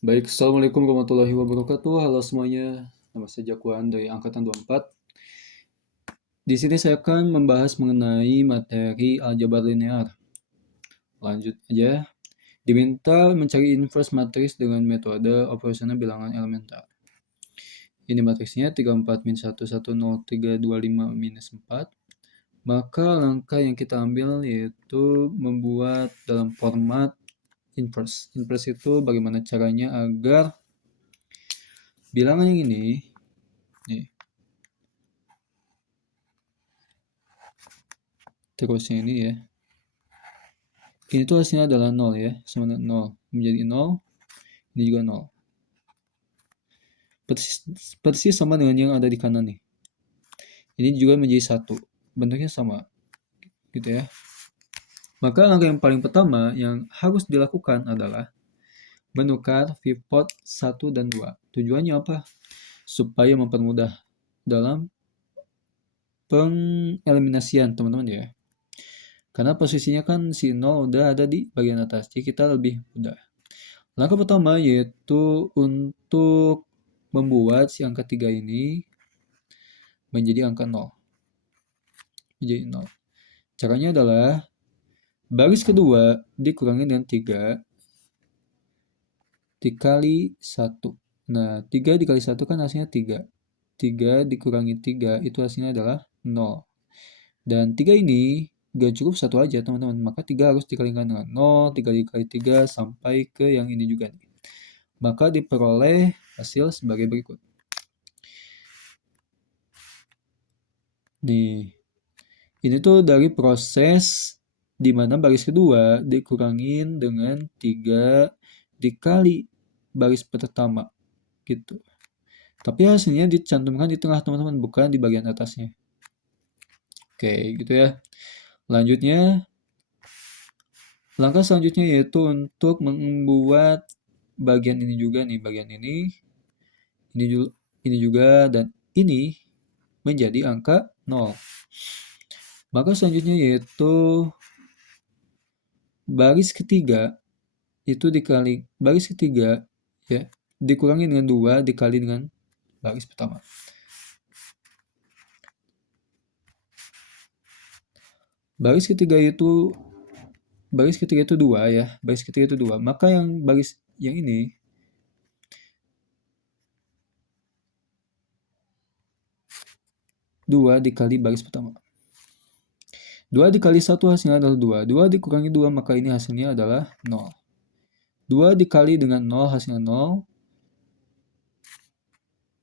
Baik, Assalamualaikum warahmatullahi wabarakatuh. Halo semuanya, nama saya Jakuan dari Angkatan 24. Di sini saya akan membahas mengenai materi aljabar linear. Lanjut aja. Diminta mencari inverse matris dengan metode operasional bilangan elementer. Ini matrisnya 34 min 1, 1, 0, 3, 2, 5, minus 4. Maka langkah yang kita ambil yaitu membuat dalam format inverse. Inverse itu bagaimana caranya agar bilangan yang ini, nih, terusnya ini ya, ini tuh hasilnya adalah 0 ya, sama dengan 0, menjadi 0, ini juga 0. Persis sama dengan yang ada di kanan nih. Ini juga menjadi 1, bentuknya sama, gitu ya. Maka langkah yang paling pertama yang harus dilakukan adalah menukar pivot 1 dan 2. Tujuannya apa? Supaya mempermudah dalam pengeliminasian teman-teman ya. Karena posisinya kan si 0 udah ada di bagian atas, jadi kita lebih mudah. Langkah pertama yaitu untuk membuat si angka 3 ini menjadi angka 0. Menjadi 0. Caranya adalah baris kedua dikurangi dengan 3 dikali 1. Nah, 3 dikali 1 kan hasilnya 3. 3 dikurangi 3 itu hasilnya adalah 0. Dan 3 ini gak cukup 1 aja teman-teman, maka 3 harus dikalikan dengan 0, 3 dikali 3 sampai ke yang ini juga nih. Maka diperoleh hasil sebagai berikut. Nih, ini tuh dari proses di mana baris kedua dikurangin dengan 3 dikali baris pertama gitu. Tapi hasilnya dicantumkan di tengah teman-teman, bukan di bagian atasnya. Oke, gitu ya. Lanjutnya, langkah selanjutnya yaitu untuk membuat bagian ini juga nih, bagian ini juga, dan ini menjadi angka 0. Maka selanjutnya yaitu baris ketiga itu dikali baris ketiga ya, dikurangi dengan 2 dikali dengan baris pertama. Baris ketiga itu 2 ya, baris ketiga itu 2. Maka yang baris yang ini dua dikali baris pertama. 2 dikali 1 hasilnya adalah 2. 2 dikurangi 2 maka ini hasilnya adalah 0. 2 dikali dengan 0 hasilnya 0.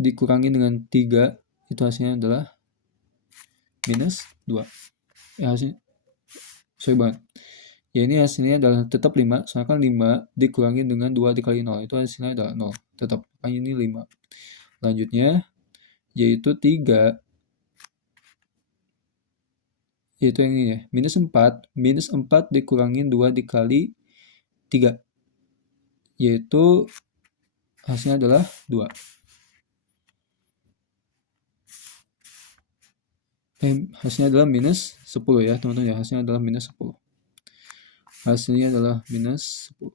Dikurangi dengan 3 itu hasilnya adalah minus 2. Ya hasilnya sorry banget. Ya ini hasilnya adalah tetap 5. Soalnya kan 5 dikurangi dengan 2 dikali 0 itu hasilnya adalah 0. Tetap makanya ini 5. Lanjutnya yaitu 3 yaitu yang ini ya, minus 4. Minus 4 dikurangin 2 dikali 3 yaitu hasilnya adalah 2. Hasilnya adalah minus 10 ya teman-teman ya, hasilnya adalah minus 10. Hasilnya adalah minus 10.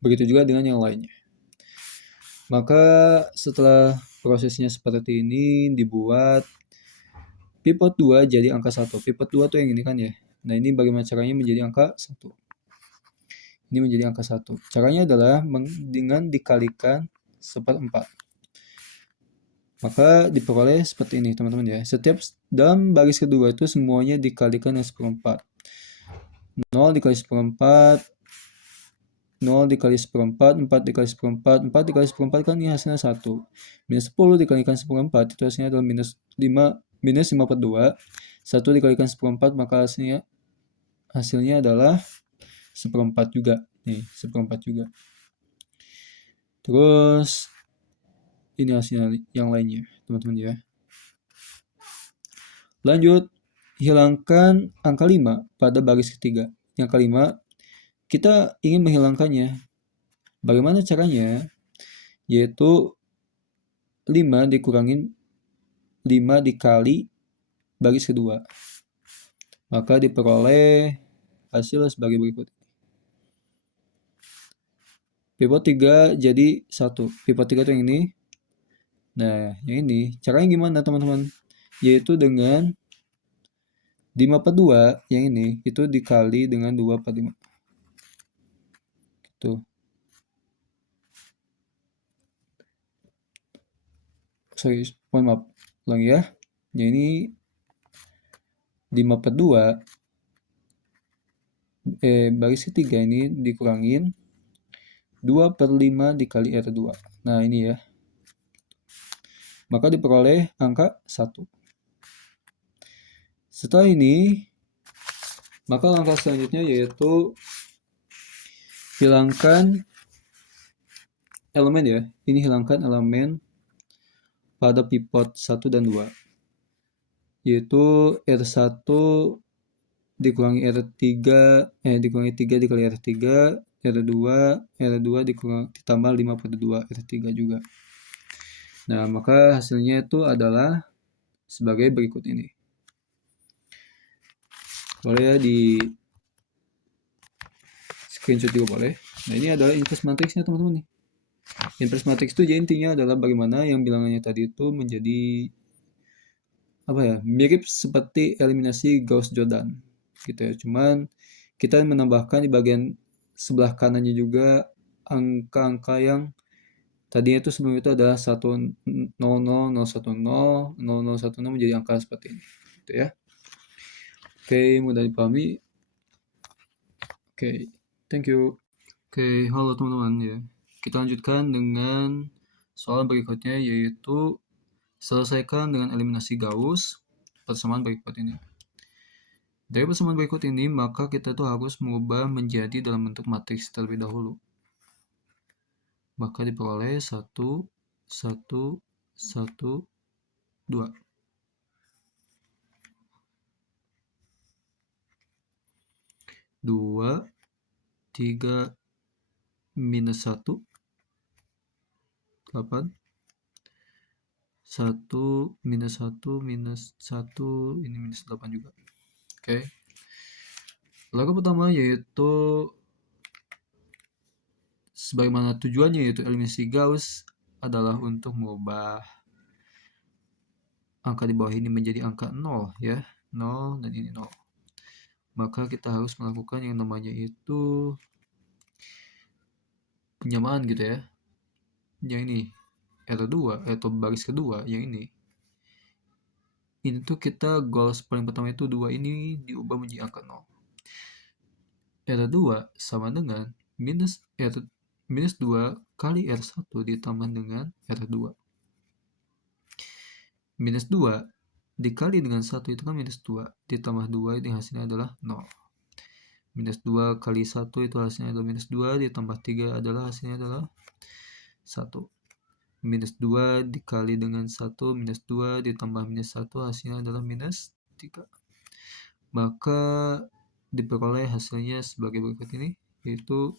Begitu juga dengan yang lainnya. Maka setelah prosesnya seperti ini dibuat pivot 2 jadi angka 1. Pivot 2 tuh yang ini kan ya. Nah ini bagaimana caranya menjadi angka 1. Ini menjadi angka 1. Caranya adalah dengan dikalikan 1/4. Maka diperoleh seperti ini teman-teman ya. Setiap dalam baris kedua itu semuanya dikalikan dengan 1/4. 0 dikali 1/4, 0 dikali 1/4, 4 dikali 1/4, 4 dikali 1/4 kan ini hasilnya 1. Minus 10 dikalikan 1/4 itu hasilnya adalah minus 5, minus 5/2. 1 dikalikan 1/4 maka hasilnya adalah 1/4 juga. Nih, 1/4 juga. Terus ini hasilnya yang lainnya, teman-teman ya. Lanjut, hilangkan angka 5 pada baris ketiga. Yang kelima, kita ingin menghilangkannya. Bagaimana caranya? Yaitu 5 dikurangin 5 dikali baris kedua. Maka diperoleh hasil sebagai berikut. Pivot 3 jadi 1. Pivot 3 itu yang ini. Nah, yang ini. Caranya gimana teman-teman? Yaitu dengan 5/2 yang ini itu dikali dengan 2/5. Tuh. Sorry, mohon maaf. Ulang ya. Yang ini 5/2 baris ketiga ini dikurangin 2/5 dikali R2. Nah, ini ya. Maka diperoleh angka 1. Setelah ini, maka langkah selanjutnya yaitu hilangkan elemen ya. Ini hilangkan elemen pada pivot 1 dan 2. Yaitu R1 dikurangi R3, dikurangi 3 dikali R3, R2 ditambah 5/2 R3 juga. Nah, maka hasilnya itu adalah sebagai berikut ini. Boleh ya di screenshot juga boleh. Nah, ini adalah inverse matrixnya teman-teman nih. Inverse matrix itu jadi intinya adalah bagaimana yang bilangannya tadi itu menjadi mirip seperti eliminasi Gauss-Jordan gitu ya. Cuman kita menambahkan di bagian sebelah kanannya juga angka-angka yang tadinya itu sebelum itu adalah 100, 00110, 0010 menjadi angka seperti ini gitu ya. Oke, mudah dipahami. Oke, thank you. Oke, halo teman-teman ya. Kita lanjutkan dengan soal berikutnya yaitu selesaikan dengan eliminasi Gauss persamaan berikut ini. Dari persamaan berikut ini, maka kita tuh harus mengubah menjadi dalam bentuk matriks terlebih dahulu. Maka diperoleh 1, 1, 1, 2. Dua, 3, minus 1, 8. 1, minus 1, minus 1, ini minus 8 juga. Oke. Lagu pertama yaitu sebagaimana tujuannya yaitu eliminasi Gauss adalah untuk mengubah angka di bawah ini menjadi angka 0 ya. 0 dan ini 0. Maka kita harus melakukan yang namanya itu penyamaan gitu ya. Yang ini R2 atau baris kedua yang ini. Ini tuh kita goals paling pertama itu 2 ini diubah menjadi angka 0. R2 sama dengan minus 2 kali R1 ditambah dengan R2. Minus 2 dikali dengan 1 itu kan minus 2. Ditambah 2 ini hasilnya adalah 0. Minus 2 kali 1 itu hasilnya adalah minus 2. Ditambah 3 adalah hasilnya adalah 1. Minus 2 dikali dengan 1. Minus 2 ditambah minus 1 hasilnya adalah minus 3. Maka diperoleh hasilnya sebagai berikut ini. Yaitu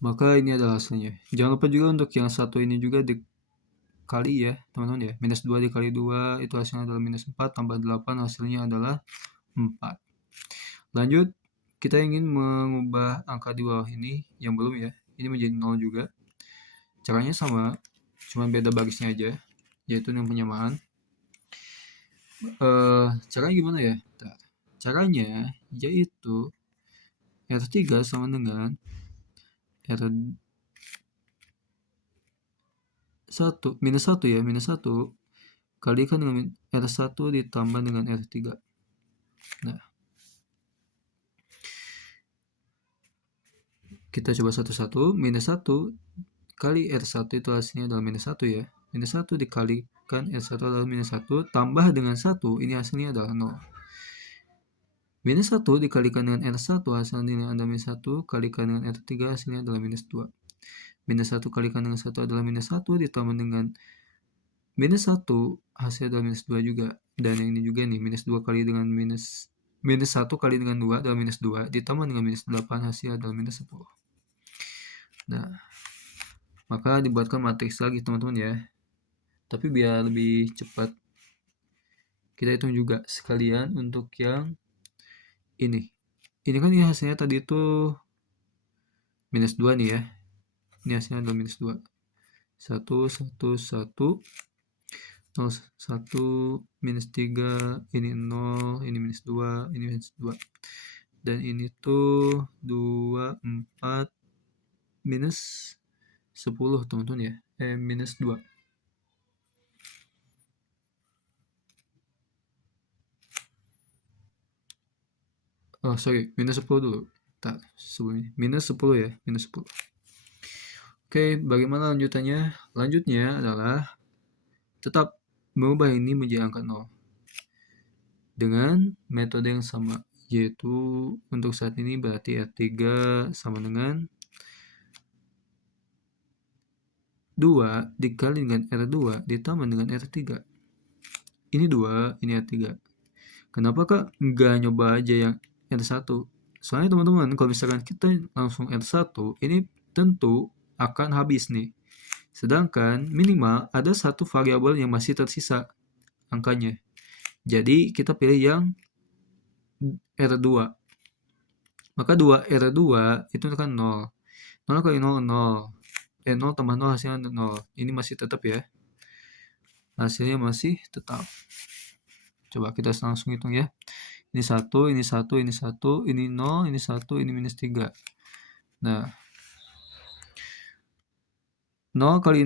maka ini adalah hasilnya. Jangan lupa juga untuk yang satu ini juga dikali ya teman-teman ya. Minus 2 dikali 2 itu hasilnya adalah minus 4 tambah 8 hasilnya adalah 4. Lanjut, kita ingin mengubah angka di bawah ini yang belum ya. Ini menjadi 0 juga. Caranya sama, cuma beda barisnya aja, yaitu dengan penyamaan. Caranya gimana ya? Caranya yaitu R3 sama dengan R1 minus 1 ya, minus 1 kalikan dengan R1 ditambah dengan R3. Nah, kita coba satu-satu. Minus 1 kali R1 itu hasilnya adalah minus 1 ya. Minus 1 dikalikan R1 adalah minus 1 tambah dengan 1 ini hasilnya adalah 0. Minus 1 dikalikan dengan R1 hasilnya adalah minus 1 kalikan dengan R3 hasilnya adalah minus 2. Minus 1 kalikan dengan 1 adalah minus 1 ditambah dengan minus 1 hasilnya adalah minus 2 juga. Dan yang ini juga nih minus 2 kali dengan minus 1 kali dengan 2 adalah minus 2 ditambah dengan minus 8 hasilnya adalah minus 10. Nah, maka dibuatkan matriks lagi teman-teman ya. Tapi biar lebih cepat kita hitung juga sekalian untuk yang ini. Ini kan ya hasilnya tadi itu minus 2 nih ya. Ini hasilnya adalah minus 2. 1, 1, 1, 0, 1, minus 3, ini 0, ini minus 2, ini minus 2. Dan ini tuh 2, 4, minus 10 teman-teman ya. Minus 2. Oh sorry, minus 10 dulu. Tak, sebelumnya. Minus 10 ya, minus 10. Oke, bagaimana lanjutannya? Lanjutnya adalah tetap mengubah ini menjadi angka 0. Dengan metode yang sama, yaitu untuk saat ini berarti R3 sama dengan 2 dikali dengan R2 ditambah dengan R3. Ini 2, ini R3. Kenapa kak nggak nyoba aja yang R1? Soalnya teman-teman, kalau misalkan kita langsung R1, ini tentu akan habis nih. Sedangkan minimal ada satu variabel yang masih tersisa angkanya. Jadi kita pilih yang R2. Maka 2R2 itu kan 0. 0 kali 0, 0. 0 tambah 0 hasilnya 0. Ini masih tetap ya. Hasilnya masih tetap. Coba kita langsung hitung ya. Ini 1, ini 1, ini 1, ini 0, ini 1, ini minus 3. Nah, 0 kali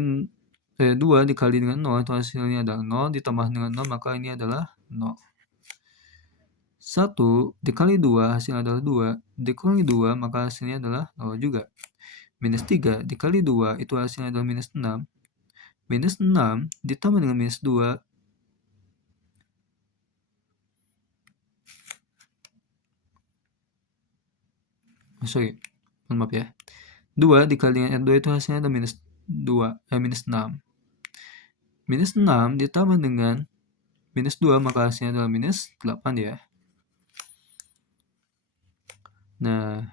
2 dikali dengan 0 itu hasilnya adalah 0 ditambah dengan 0 maka ini adalah 0. 1 dikali 2 hasilnya adalah 2, dikurangi 2 maka hasilnya adalah 0 juga. Minus 3 dikali 2 itu hasilnya adalah minus 6. Minus 6 ditambah dengan minus 2. Sorry, maaf ya. 2 dikali dengan R2 itu hasilnya adalah minus 2, minus 6. Minus 6 ditambah dengan minus 2 maka hasilnya adalah minus 8 ya. Nah,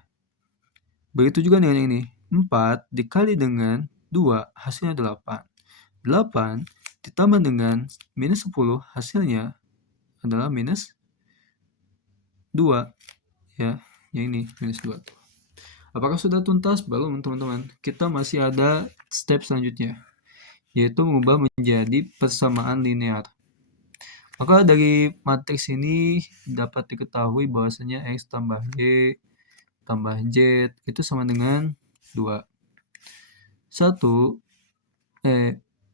begitu juga dengan yang ini. 4 dikali dengan 2 hasilnya 8. 8 ditambah dengan minus 10 hasilnya adalah minus 2 ya. Yang ini minus 2. Apakah sudah tuntas? Belum teman-teman. Kita masih ada step selanjutnya, yaitu mengubah menjadi persamaan linear. Maka dari matriks ini dapat diketahui bahwasanya X tambah Y tambah Z itu sama dengan 2. 1,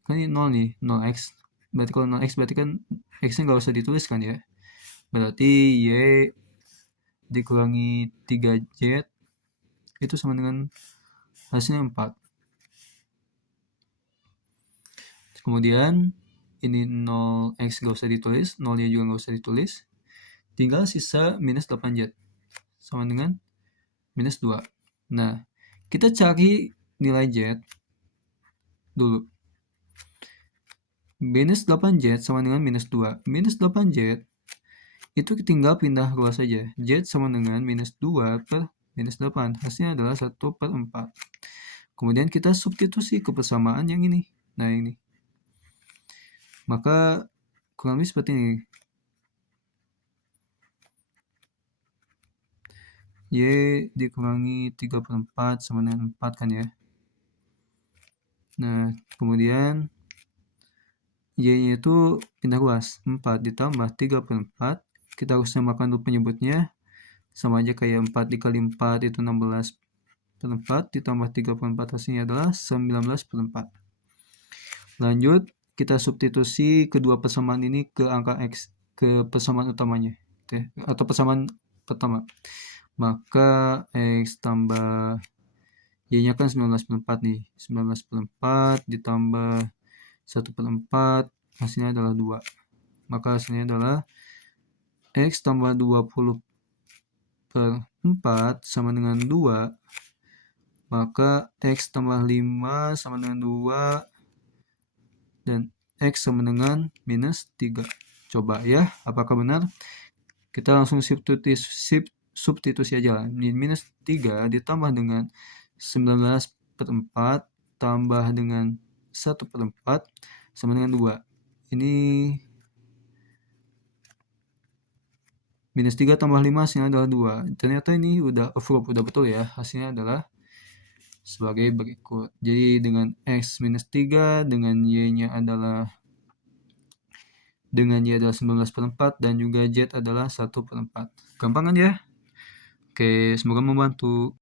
kan ini 0 nih, 0X. Berarti kalau 0X berarti kan X-nya nggak usah dituliskan ya. Berarti Y dikurangi 3Z itu sama dengan hasilnya 4. Kemudian ini 0x gak usah ditulis, 0-nya juga gak usah ditulis. Tinggal sisa minus 8z sama dengan minus 2. Nah, kita cari nilai z dulu. Minus 8z sama dengan minus 2. Minus 8z itu tinggal pindah keluar saja. Z sama dengan minus 2 per minus 8. Hasilnya adalah 1 per 4. Kemudian kita substitusi ke persamaan yang ini. Nah, ini. Maka kurang lebih seperti ini. Y dikurangi 3 per 4 sama dengan 4 kan ya. Nah, kemudian Y-nya itu pindah luas. 4 ditambah 3 per 4. Kita harus samakan dulu penyebutnya. Sama aja kayak 4 dikali 4 itu 16 per 4. Ditambah 3 per 4 hasilnya adalah 19 per 4. Lanjut, kita substitusi kedua persamaan ini ke angka X. Ke persamaan utamanya. Oke. Atau persamaan pertama. Maka X tambah Y-nya kan 19 per 4 nih. 19 per 4 ditambah 1 per 4 hasilnya adalah 2. Maka hasilnya adalah X tambah 20 per 4 sama dengan 2. Maka X tambah 5 sama dengan 2. Dan X sama dengan minus 3. Coba ya, apakah benar? Kita langsung substitusi aja lah. Minus 3 ditambah dengan 19 per 4 tambah dengan 1 per 4 sama dengan 2. Ini minus 3 tambah 5 hasilnya adalah 2. Ternyata ini udah approve, udah betul ya. Hasilnya adalah sebagai berikut. Jadi dengan X minus 3, dengan Y-nya adalah 19/4 dan juga Z adalah 1/4. Gampang kan ya? Oke, semoga membantu.